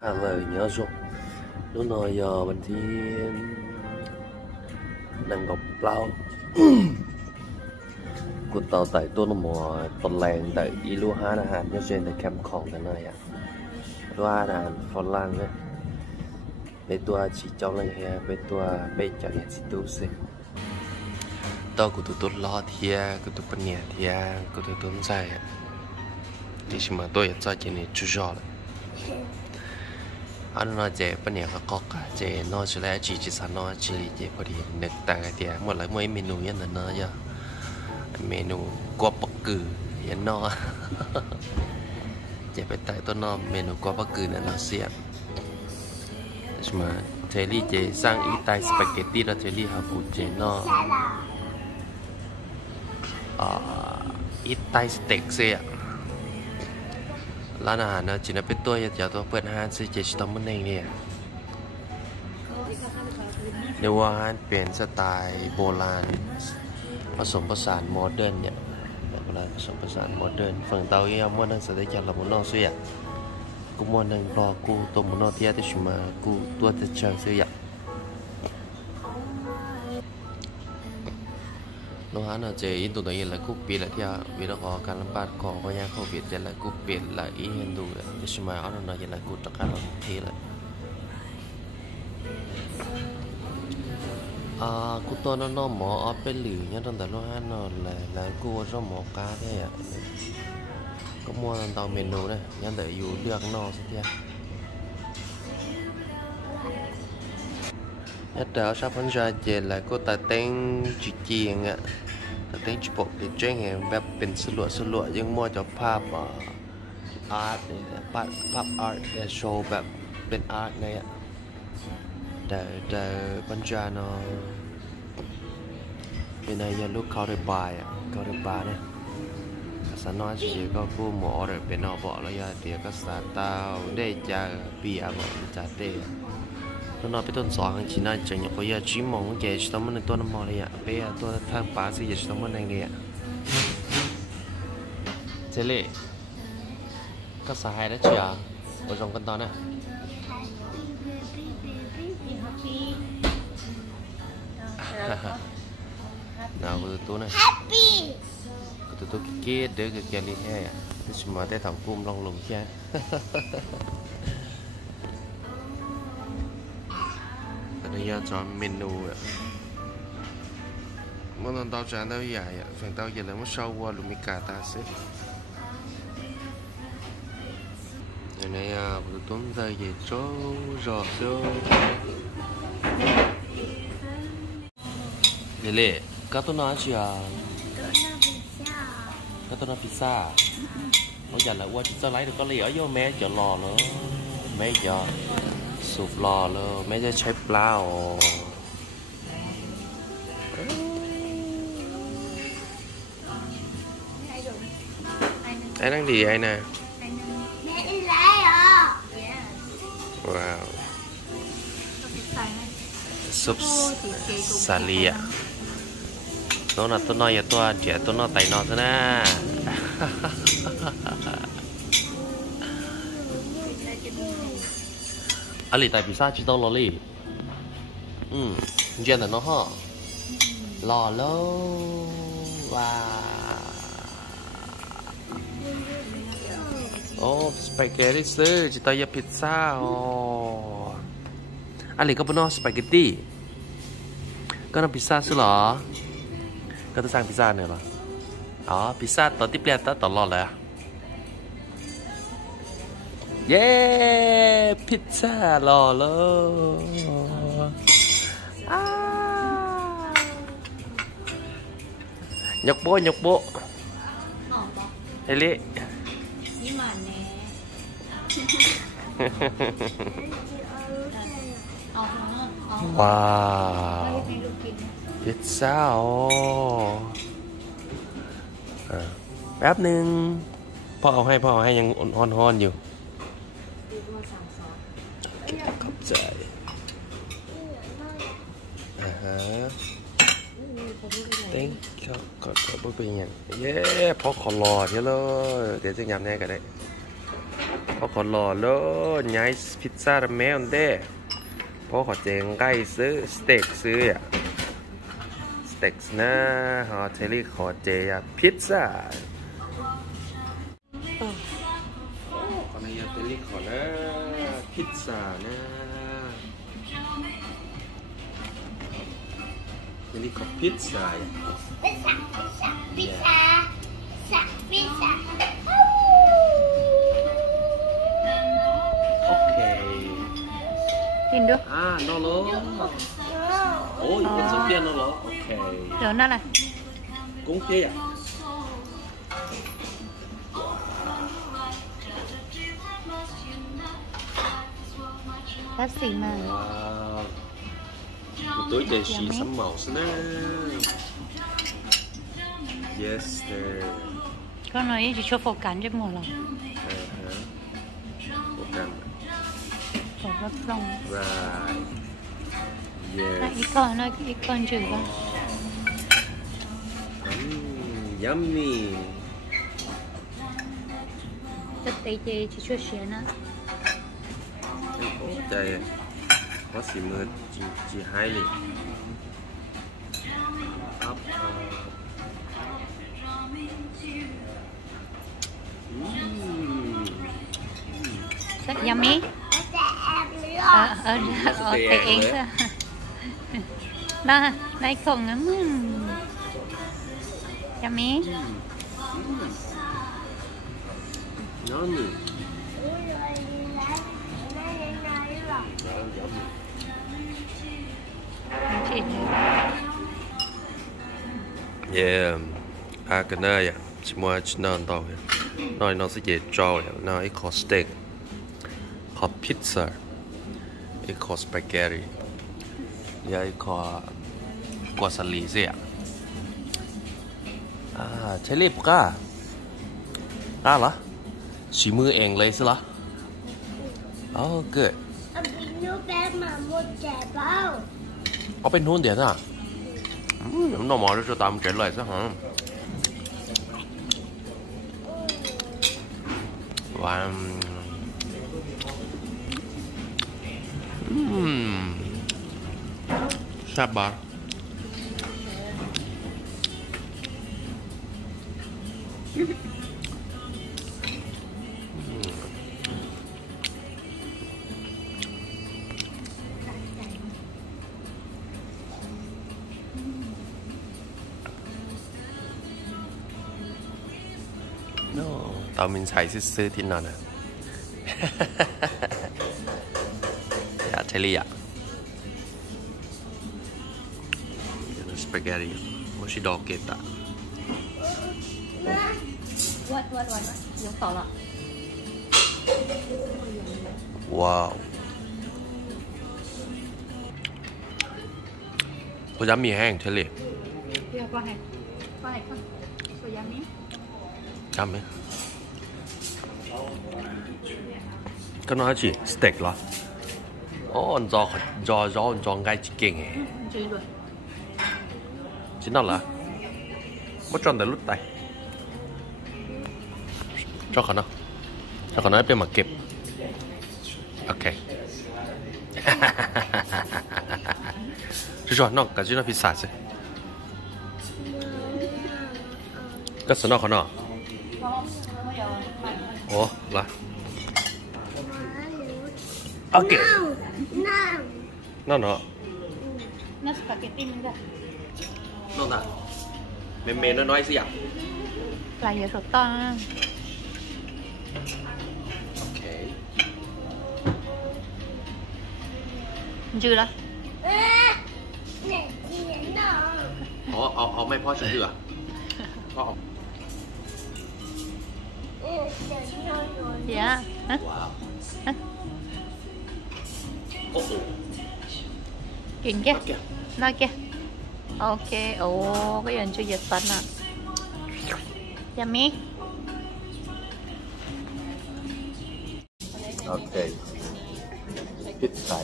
lời nhớ rồi lúc nào giờ mình thì đang ngọc lao của tàu tại tôi nó mò tuần làng tại ilu ha là hạt nhớ trên tại kemของแต่này àตัวอาหารฝรั่งเนี่ยเป็นตัวchỉ trong này haเป็นตัวเป็นจากเนี่ยสิตัวสิตัวกูตัวล้อเทียกูตัวปัญญาเทียกูตัวต้นใจอ่ะที่ชิมาตัวอยากจะเจนี่จุดยอดเลยอันนั้นเจ๊ปัญญาเขาก็เจ๊นอชแล้วจีสันนอชิลิเจ๊พอดีนึกต่างกันเดียหมดเลยไม่เมนูยันนั่นเนาะจ้ะเมนูกัวปักกือยันนอเจ๊ไปแต่ตัวนอเมนูกัวปักกือนั่นเนาะเสียใช่ไหมเทลี่เจ๊สร้างอีไตสปาเกตตี้แล้วเทลี่ฮาฟูเจ๊นออีไตสเต็กเสียร้านอาหารนะจีน่าเป็นตัวอยากตัวเปิดอาหารซื้อเจชิตอมมันเองเนี่ยในว่าอาหารเปลี่ยนสไตล์โบราณผสมผสานโมเดิร์นเนี่ยโบราณผสมผสานโมเดิร์นฝั่งเตาเยี่ยมว่านั่งสเต็กจากลำมุนอเสียกูมัวนั่งรอกูตัวมุนอเทียที่ชิมากูตัวจะเชิงเสียnó hắn là chế in tụ đấy là cúp biệt là theo vì nó cóการระบาดของยาโควิดจะlà cúp biệt là ý hiện đủ đấy nhưng mà ở nó là cúp tất cả là thế là cúp to nó mỏ ở bên lì nhá trong đó nó hắn nó là cúp cho mỏ cá thế à có mua tàu menu này nhân để dù được nó sẽ theo nhất là sắp phân ra về là cô ta tên chỉ chiên ạ ta tên chụp bộ để chơi nghềแบบเป็นสลัวยังมั่วจะภาพอาร์ตเนี่ยภาพอาร์ตแต่โชว์แบบเป็นอาร์ตเนี่ยแต่บรรจาเนาะเป็นในยันลูกเขาได้บายอ่ะเขาได้บายเนี่ยสันนอชีก็กู้หมอเลยเป็นนอบอกแล้วยาเดียก็สาตาวได้จะเบียร์บอกจะเต้ตัวน้อยเป็นต้นสองจีน่าจังอย่างก็ยาจีมองแกจะต้องมันในตัวน้ำมันเลยอ่ะเป็นตัวทางป่าสิจะต้องมันในเลยอ่ะเจเล่ก็สายแล้วเชียวไปส่งกันตอนน่ะnàoตัวน่ะตัวเก๋เด็กแกนี่แค่ที่สมัยได้ทำกุ้มลองลงแค่đây giờ chọn menu ạ món ăn tao chán tao dài ạ phần tao giờ là món sâu qua luôn cả ta xếp giờ này buổi tối giờ về chỗ rồi để lệ các tôi nói gì à các tôi nói pizza bây giờ là qua pizza lấy được có lì ở vô mẹ chợ lò nữa mẹ chợ sụp lò luôn mấy cái trái plau anh đang gì anh nè wow súp xà lìa nó là tôi nói tôi trẻ tôi nói tay nó thế na anh tại vì sao chỉ tao lò li, chuyện là nó hả, lò lâu và, spaghetti sư chỉ tao yapit sao, anh có muốn spaghetti, có làm pizza sư lò, có tao sang pizza nữa đó, pizza tao tiếp lên tao lò lại. Yeah, pizza lò lô. Nhọc bộ. Hey Lê. Wow. Pizza oh. แป๊บนึงพ่อเอาให้ยังอ่อนๆอยู่ขอบใจเต้งขอเป็นอย่างเย้พ่อขอรอเดี๋ยวเลยเดี๋ยวจะยำแน่กันได้ พอขอรอแล้วย้ายพิซซ่าแม่อันเด้พอขอเจงใกล้ซื้อสเต็กซื้ออ่ะสเต็กนะฮะเทลลี่ขอเจอ่ะพิซซ่าขอในเทลลี่ขอนะพิซซ่านะเทลลี่ขอพิซซ่าพิซซ่าพิซซ่าโอเคกินด้วยno lo ôi con sốt tiên no lo ok rồi nó này cũng kia à bác sĩ mà wow tối để xì sắm màu xí nè yes sir con nói chỉ cho phổ cắn cho mùa lòng phổ cắn phổ rất lòng right yes ít con chữ con yummy chất tây chê chỉ cho xé nữa đây có xì mưa chỉ hai lì rất yummy tây yến đó đây còn yummy yummy yeah cái này à chỉ mua chỉ ngon tao nói nó sẽ dễ trâu nó ít có steak có pizza ít có spaghetti ít có guacamole gìใช้เล็บก้าเหรอสีมือเองเลยสิล่ะอ๋อ good เอาเป็นหุ้นเดี๋ยวนะน้องหมอจะตามเจ๋งเลยซะฮะว้าวแซ่บบ้าตามินใช้ซื้อที่นั่นนะอย่าเทลี่อ่ะสปาเกตตี้ไม่ใช่ดอกเกตอ่ะวัดยกต่อละว้าวโอ้ยมีแห้งเทลี่เดี๋ยวว่าไงสวยมีจำไหมก็น้อยจีสเต็กเหรออ๋อจอง่ายจริงไงจริงนั่นเหรอไม่จอนแต่รุ่นไตจอขนาดเป็นมาเก็บโอเค就说那感觉那披萨是，个是那可能。哦，来。OK。那。那สปาเกตตี้มันจะนั่นน่ะเมนน้อยสิอ่ะปลาเยอะสุดต้องโอเคจืดละเอาไม่พ่อฉันดีกว่าพ่อเดี๋ยวว้าวโอ้โหกินแกน่าแกโอเคโอ้ก็ยังช่วยยัดตันอ่ะยามีโอเคพิซซ่า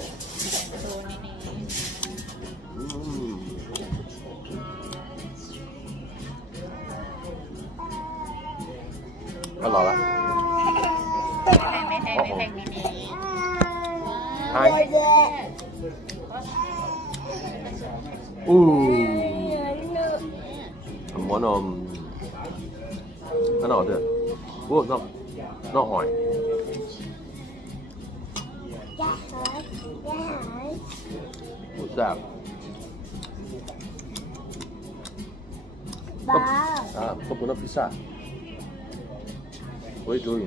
ก็รอละไม่แห้ ไม่แพงมินิ Hai. Món nó nào được. Ủa nó hỏi. Ủa sao? Có bún ốc pizza. Ôi trời.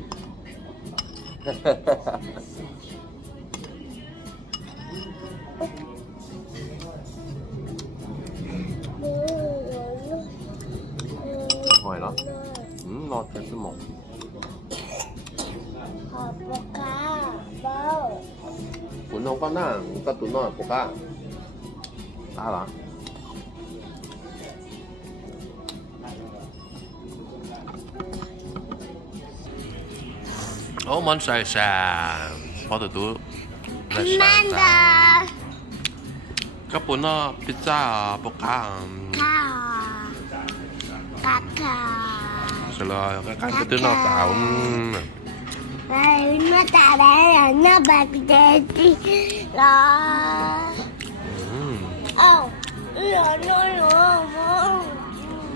Hỏi đó. Ngon thật sự mỏng. Bún không có nè, có tụi nó là bột cá. Cá hả? Ồ, món xài xà. Có tụi tôi là xài xà. Các bún nó pizza bột cá. Rồi cái tụi nó tạo nó tạo ra nó bạc đẹp đi đó.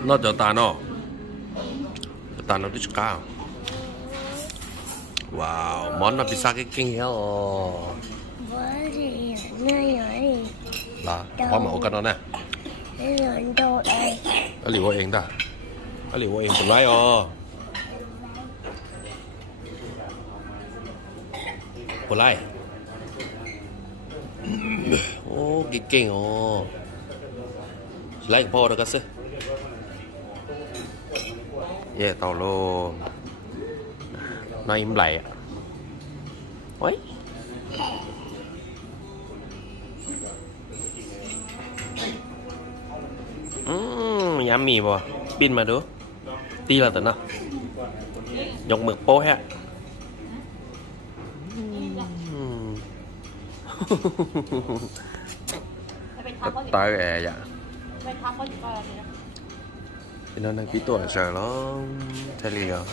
Nó cho ta nó đi cao. Wow, món nó pizza cái kinh heo. Là có mẫu cái đó nè. Ở liệu em ta. Ở liệu em còn lấy còn lấy. Ô, cái kinh lấy bao được cái gì? Yeah, tao luôn. Nó im lặng. Ôi. Yummy bò. Pin mà đứa. Tí là tận nào. Nhọc mực bố ha. Tại ghè dạ. Nó đang tí tuổi sợ nó thay lì rồi.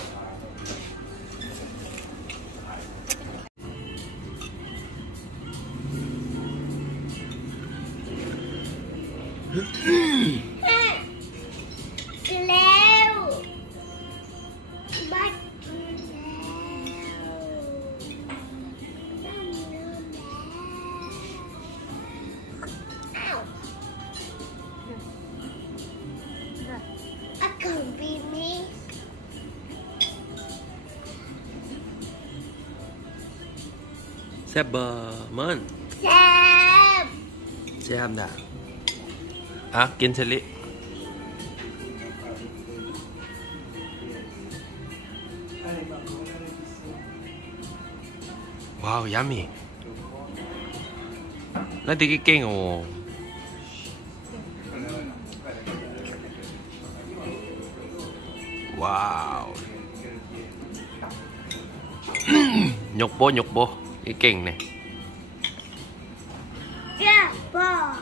Sếp bờ mơn. Sếp đã. À, kiên xử lý. Wow, yummy. Nó đi cái kinh ồ. Wow. Nhục bố. Cái kinh này. Bò.